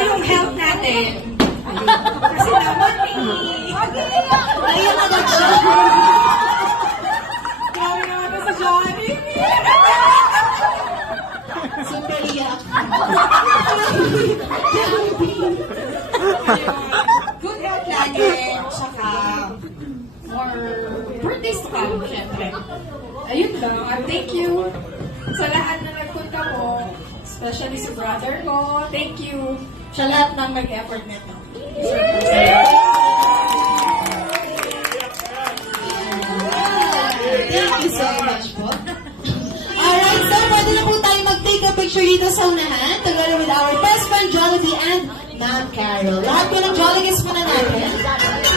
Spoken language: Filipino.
yung health natin. Kasi naman Naiyak ka na siya. grabe naman sa Johnny. Super iyak. Good health lagi. Tsaka, more birthdays to come, syempre. Ayun lang. Thank you sa lahat na nagpunta mo. Especially sa brother ko. Thank you sa lahat ng nag-effort nito. Thank you so much po. Alright, so pwede na po tayo mag-take a picture dito sa unahan together with our best friend Jollibee and Ma'am Carol. Lahat po ng Jollies po na natin.